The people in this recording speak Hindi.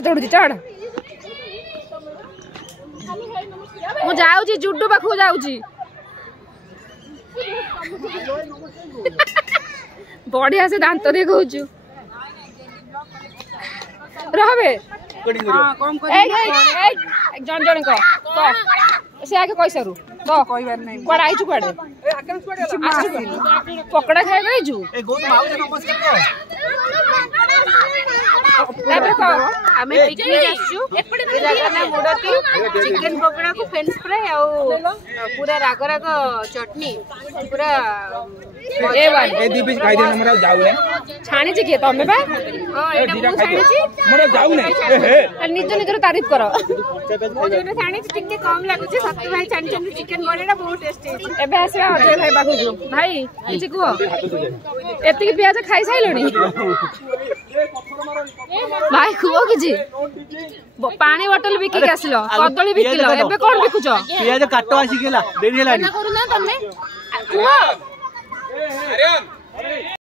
गछ चढ़ुची चढ़ मु जाऊची जुड्डू पाखु जाऊची बढ़िया से दांत देखौछु रहबे जन जन को से आगे कैसरु तो कहबार नै कोड आइछु कोडे पकड़ा खाए गइछु ए गो माऊ नमस्कार आमे पिकनिक आछु जगना मुडती चिकन पकोड़ा को फ्रेंच फ्राई आ पूरा राग राग चटनी पूरा ए वन ए दी पीस खाइ दे हमरा जाऊ नै छाणी छी के तमे बा हां एटा छाणी छी हमरा जाऊ नै ए निज निजर तारीफ करो मो जोने छाणी छी टिके कम लागु छी सत्य भाई छाणी छी चिकन बनेडा बहुत टेस्टी छी एबे आसे अजय भाई बाखु भाई किछि को एति प्याज खाइ साइलोनी भाई खुओ किछि पानी बोतल बिकी के आसिलो कदली बिकिलो एबे कोन बिकुचो प्याज काटो आसी गेला देरी हेलानी ना करू ना तमे खुओ